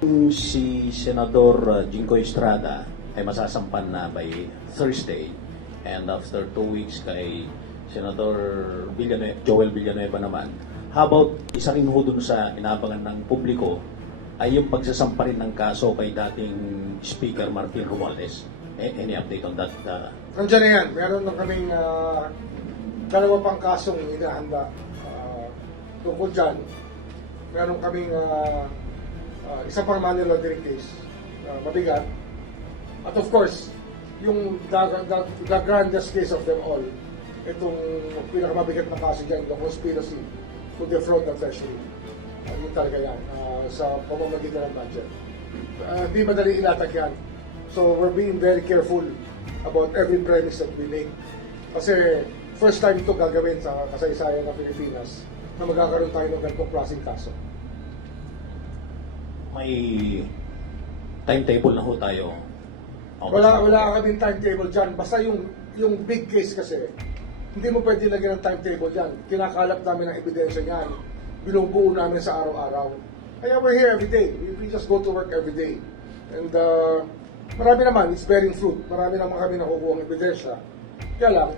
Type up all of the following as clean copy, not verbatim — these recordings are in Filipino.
Si Senador Jingo Estrada ay masasampan na by Thursday, and after 2 weeks kay Senador Joel Villanueva naman. How about isa rin ho dun sa inabangan ng publiko ay yung pagsasampa rin ng kaso kay dating Speaker Martin Romualdez. Any update on that? Nandiyan na yan. Meron na kaming dalawa pang kasong inahanda tungkol dyan. Meron kaming isa pang money laundering case, mabigat. At of course, yung the grandest case of them all, itong pinakamabigat na kaso dyan, the conspiracy to defraud the treasury. Yun talaga yan, sa pamamagitan ng budget. Hindi madali ilatag yan. So we're being very careful about every premise that we make. Kasi first time ito gagawin sa kasaysayan ng Pilipinas na magkakaroon tayo ng ganitong klaseng kaso. May timetable na ho tayo. Wala kaming timetable dyan. Basta yung big case kasi, hindi mo pwede lagyan ng timetable dyan. Kinakalap namin ang ebidensya niyan. Binubuo namin sa araw-araw. Kaya we're here every day. We just go to work every day. And marami naman, it's bearing fruit. Marami naman kami nakukuha ng ebidensya. Kaya lang,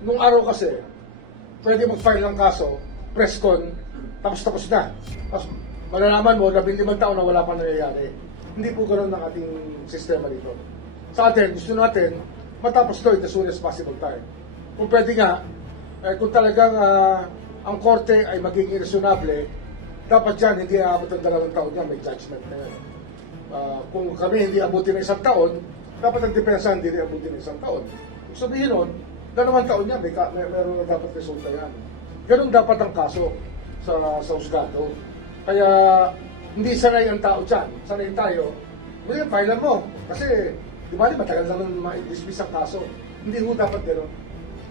nung araw kasi, pwede mag-file ng kaso, press con, tapos na. Tapos malalaman mo, 15 taon na wala pa nangyayari. Hindi po ganoon ang ating sistema dito. Sa atin, gusto natin, matapos to as soon as possible time. Kung pwede nga, kung talagang ang korte ay maging irreasonable, dapat yan, hindi aabot ang 2 taon yan, may judgment na yan. Kung kami hindi abutin ng 1 taon, dapat ang depensa hindi rin abutin ng 1 taon. Kung sabihin nun, 2 taon yan, meron na dapat resulta yan. Ganun dapat ang kaso sa husgado. Kaya hindi sanay ang tao dyan. Sanay tayo, well, filean mo. Kasi, di ba, matagal na nun ma-dismiss ang kaso. Hindi ho dapat gano'n.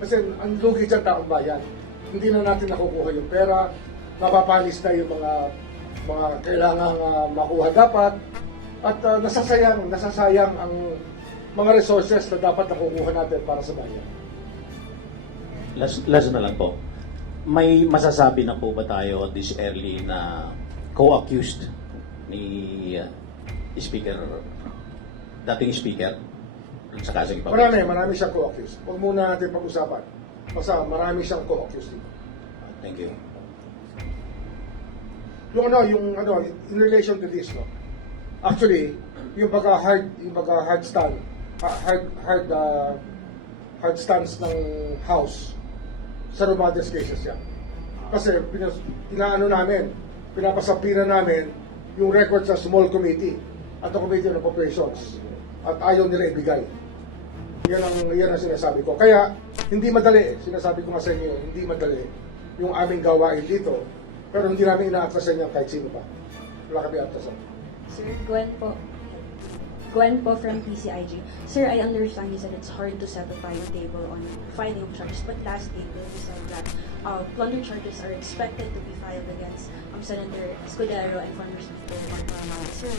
Kasi ang lugi dyan taong bayan. Hindi na natin nakukuha yung pera, mapapalis na yung mga kailangang makuha dapat, at nasasayang ang mga resources na dapat nakukuha natin para sa bayan. Last na lang po. May masasabi na po ba tayo this early na co-accused ni dating speaker sa kasong ipapagod? Marami siyang co-accused. Huwag muna natin pag-usapan. Basta marami siyang co-accused dito. Thank you. Yung in relation to this, no? Actually, yung hard stance ng House sa Romualdez cases yan. Kasi pinapasapiran namin yung record sa small committee at the Committee on Appropriations at ayaw nila ibigay. Yan ang sinasabi ko. Kaya, hindi madali. Sinasabi ko nga sa inyo, hindi madali yung aming gawain dito. Pero hindi namin ina-atrasan yan kahit sino pa. Wala kami atrasan. Sir, Gwen po from PCIG. Sir, I understand you said it's hard to set a timetable on filing of charges, but last April you said that plunder charges are expected to be filed against Senator Escudero and former Speaker Juan Paramara. Sir,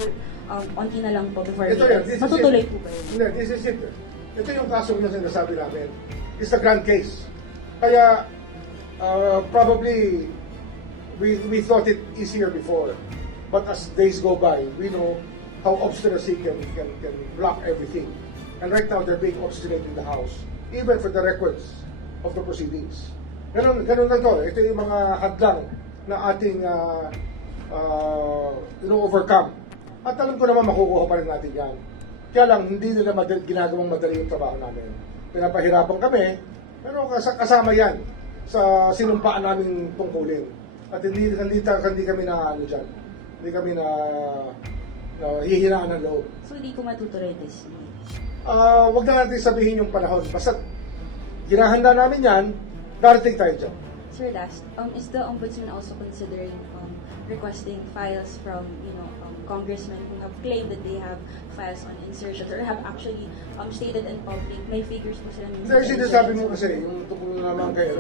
onti na lang po before matutuloy po ba yun? Hindi, this is it. Ito yung kaso na sinasabi namin. It's a grand case. Kaya, probably, we thought it easier before. But as days go by, we know how obstinacy can block everything. And right now, they're being obstinate in the House, even for the records of the proceedings. Ganun lang to. Ito yung mga hadlang na ating overcome. At alam ko naman makukuha pa rin natin yan. Kaya lang, hindi nila ginagawang madali yung trabaho namin. Pinapahirapan kami, pero kasama yan sa sinumpaan namin tungkulin. At hindi kami na dyan. Hindi kami na hihinaan ng loob. So, hindi ko matutuloy this week? Huwag na natin sabihin yung panahon. Basta, ginahanda namin yan, darating tayo dyan. Sir, last, is the Ombudsman also considering requesting files from, congressmen who have claimed that they have files on insertions or have actually stated in public, may figures po sila minsan. Kasi sinasabi mo kasi, yung tungkol naman kay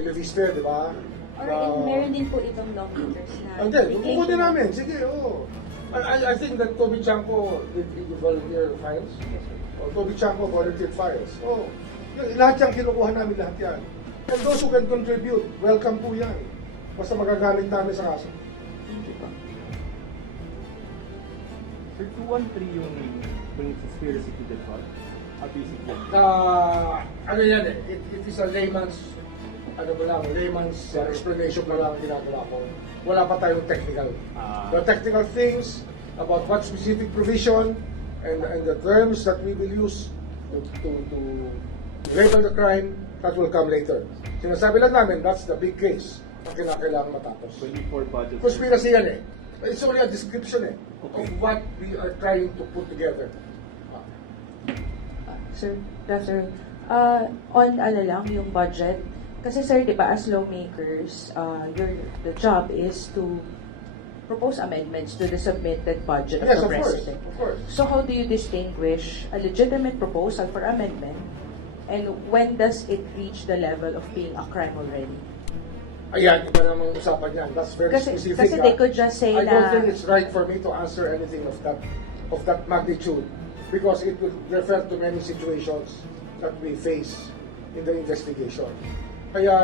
Leviste, di ba? Or meron din po ibang lawmakers na... Hindi, kukunin namin. Sige, oo. I think that Toby Chanco did volunteer files. Toby Chanco volunteered files. Oh, lahat yan, kinukuha namin lahat yan. And those who can contribute, welcome po yan. Basta magagamit namin sa kaso. Thank you po. Sir, 213 yung conspiracy to defraud. How do you see that? Ano yan eh, it is a layman's, explanation pa lang ang ginagawa ko. Wala pa tayong technical. The technical things about what specific provision and the terms that we will use to label the crime, that will come later. Sinasabi lang namin, that's the big case na kinakailangan matapos. 24 budget. Conspiracy yan eh. It's only a description eh, Okay. of what we are trying to put together. Sir, on ano lang, yung budget. Kasi sir, di ba, as lawmakers, the job is to propose amendments to the submitted budget Yes, of the of course, President. of course. So how do you distinguish a legitimate proposal for amendment and when does it reach the level of being a crime already? Ayan, iba namang usapan yan. That's very Kasi specific. they could just say I don't na... think it's right for me to answer anything of that magnitude because it would refer to many situations that we face in the investigation. Kaya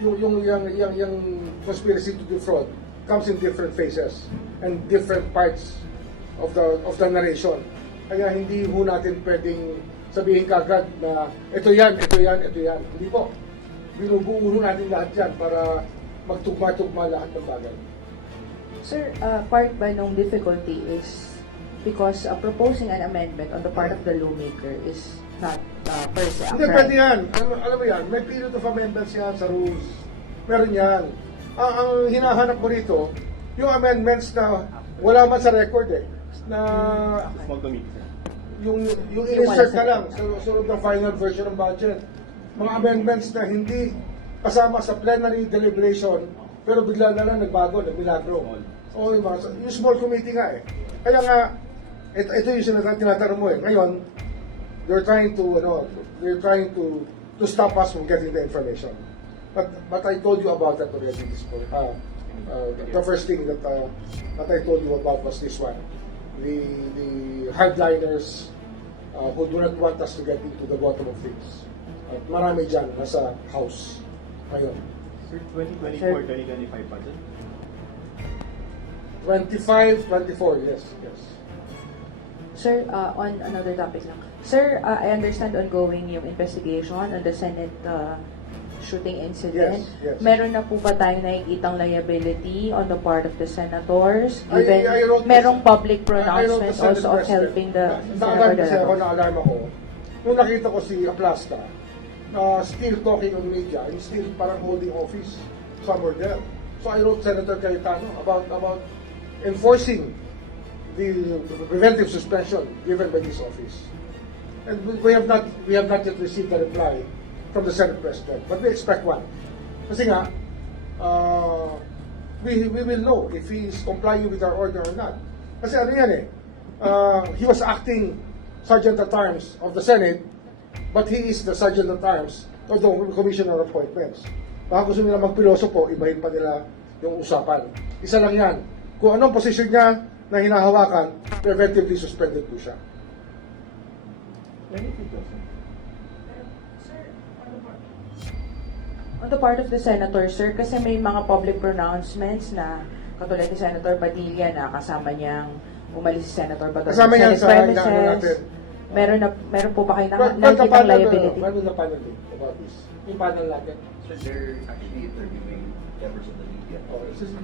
yung conspiracy to defraud comes in different phases and different parts of the narration. Kaya hindi ho natin pwedeng sabihin kagad na ito yan. Hindi po. Binubuo natin lahat yan para magtugma-tugma lahat ng bagay. Sir, part ba nung difficulty is because proposing an amendment on the part of the lawmaker is not per se a Hindi, pwede crime. yan. Alam mo yan, may period of amendments yan sa rules. Meron yan. Ang hinahanap mo rito, yung amendments na wala man sa record eh. Na Small committee, sir. yung insert ka lang sa sunod ng final version ng budget. Mga amendments na hindi kasama sa plenary deliberation pero bigla na lang nagbago, nagmilagro. O yung small committee nga eh. Kaya nga, ito yung tinatanong mo eh. Ngayon, they're trying to stop us from getting the information. But I told you about that already this morning. The first thing that I told you about was this one. The hardliners who do not want us to get into the bottom of things. At marami dyan nasa house ngayon. Sir, 2024, 2025 budget? 25, 24, yes. Sir, on another topic lang. Sir, I understand ongoing yung investigation on the Senate shooting incident. Yes. Meron na po ba tayong nakikitang liability on the part of the senators? I wrote this- merong public I wrote the pronouncements Senate also of President. helping the Naalarm kasi ako, Senator. na-alarm ako. Nung nakita ko si Aplasta, still talking on media and still parang holding office somewhere there. So I wrote Senator Cayetano about enforcing the preventive suspension given by this office. And we have not yet received a reply from the Senate President, but we expect one. Kasi nga, we will know if he is complying with our order or not. Kasi ano yan eh, he was acting Sergeant-at-Arms of the Senate, but he is the Sergeant-at-Arms of the Commissioner of Appointments. Baka gusto nila magpilosopo, ibahin pa nila yung usapan. Isa lang yan. Kung anong posisyon niya na hinahawakan, preventively suspended po siya. Benefit daw, sir. On the part of the senator, sir, kasi may mga public pronouncements na katulad ni Senator Padilla na kasama niyang umalis si Senator Bato Kasama yan Senate sa premises. inaano natin. Meron po ba kayo Well, nakikitang liability? When will the panel be about this? Yung panel natin. So they're actually interviewing members of the media.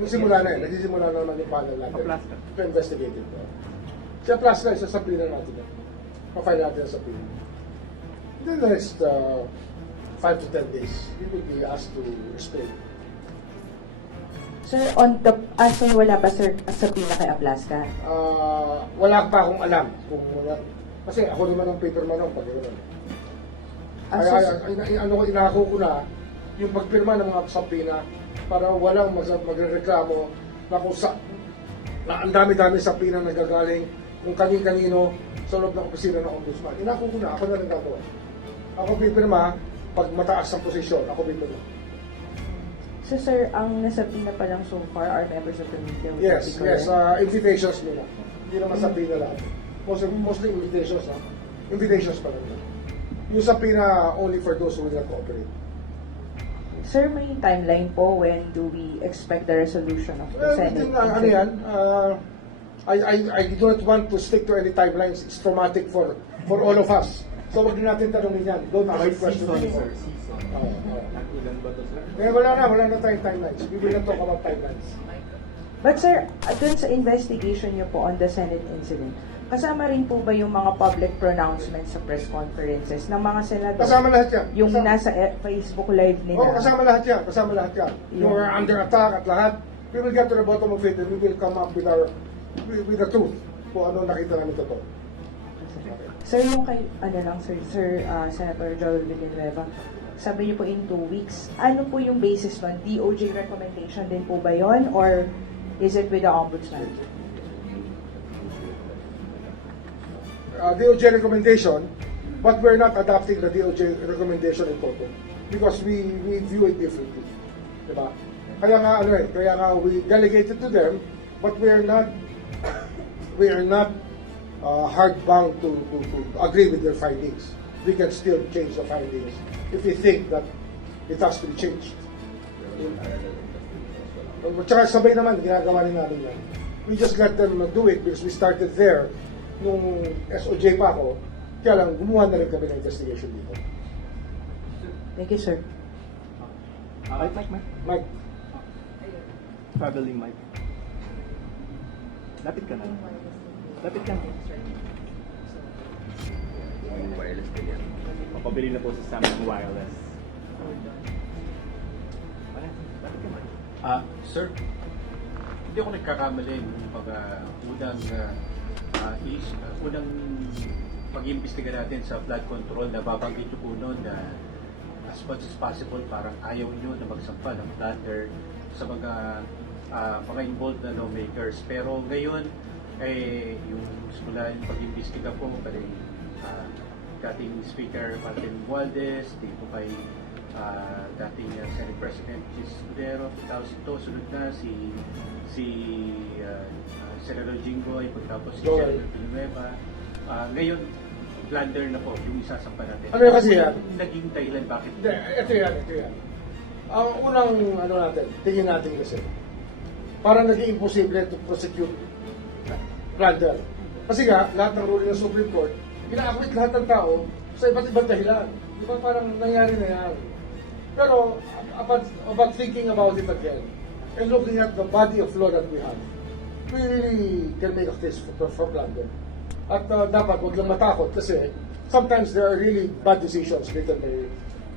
Nagsisimula na eh. Nagsisimula na naman yung panel natin. Aplasta. To investigate it. Si Aplasta, isasabihin na natin yan. Pa-file natin sa PIN. In the next 5 to 10 days, we will be asked to explain. Sir, so wala pa sir sa pina kay Aplaska? Wala pa akong alam kung wala. Kasi ako naman ang paperman ng pag-iwan. Inako ko na yung pagpirma ng mga sapina para walang magrereklamo na kung na ang dami-dami sapina na gagaling kung kanin-kanino sa loob ng opisina ng ombudsman. Inako ko na, ako na nagkagawa. Ako pipirma, pag mataas ang posisyon, ako pipirma. So sir, ang nasabina pa lang so far are members of the media. Would that Yes, be correct? invitations muna. Hindi naman sapina lahat. Mostly invitations, ha? Invitations pa lang. Yung sapina only for those who will not cooperate. Sir, may timeline po when do we expect the resolution of the Well, Senate? ano yan, I do not want to stick to any timelines. It's traumatic for all of us. So wag din natin tanongin yan. Don't ask By the question. season, sir. Season. Oo. Ilan ba to, sir? Eh, wala na tayong timelines. We will not talk about timelines. But sir, dun sa investigation niyo po on the Senate incident, kasama rin po ba yung mga public pronouncements sa press conferences ng mga senador? Kasama lahat yan. Yung Kasama. nasa Facebook live nila? Oo, kasama lahat yan. Kasama lahat yan. Yung- You're under attack at lahat. We will get to the bottom of it and we will come up with the truth kung ano nakita namin totoo. Sir, yung kay, Senator Joel Villanueva, sabi niyo po in 2 weeks, ano po yung basis nun? DOJ recommendation din po ba yon or is it with the Ombudsman? DOJ recommendation, but we're not adopting the DOJ recommendation in total because we view it differently. Diba? Kaya nga we delegated to them, but we are not hard-bound to agree with their findings. We can still change the findings if we think that it has to be changed. Tsaka sabay naman, ginagawa rin namin yan. We just let them do it because we started there nung SOJ pa ako, kaya lang gumawa na rin kami ng investigation dito. Thank you, sir. Mike. Mike, Traveling mic. Lapit ka na. Lapit ka na. Wireless din yan. Papabili na po sa Sam ng wireless. Lapit ka na. Sir, hindi ako nagkakamali nung unang pag-iimbestiga natin sa flood control na babanggit nyo po noon na as much as possible parang ayaw nyo na magsampa ng plunder sa mga involved na lawmakers. Pero ngayon, yung simula yung pag-iimbestiga po kay dating Speaker Martin Romualdez, dito kay dating Senate President Chis Escudero, tapos ito, sunod na si Senator Jinggoy, pagtapos si Joel. Senator Villanueva. Ngayon, plunder na po yung isasampa natin. Ano yung kasi yan? Naging dahilan bakit? Hindi, ito yan. Ang unang tingin natin kasi, parang naging imposible to prosecute plunder. Kasi nga, lahat ng ruling ng Supreme Court, ina-acquit lahat ng tao sa iba't ibang dahilan. Di ba parang nangyari na yan? Pero, about thinking about it again, and looking at the body of law that we have, we really can make a case for plunder. At dapat huwag lang matakot kasi sometimes there are really bad decisions taken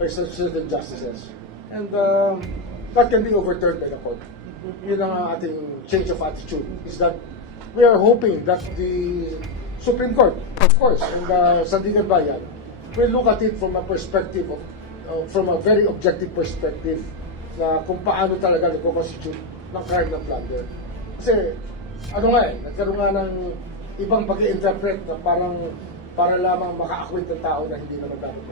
by certain justices. And that can be overturned by the court. Yun ang ating change of attitude, is that we are hoping that the Supreme Court, of course, and Sandigan Bayan, will look at it from a perspective from a very objective perspective na kung paano talaga nagko-constitute ng crime ng plunder. Kasi, nagkaroon nga ng ibang pag-i-interpret na parang para lamang maka-acquit ng tao na hindi naman dapat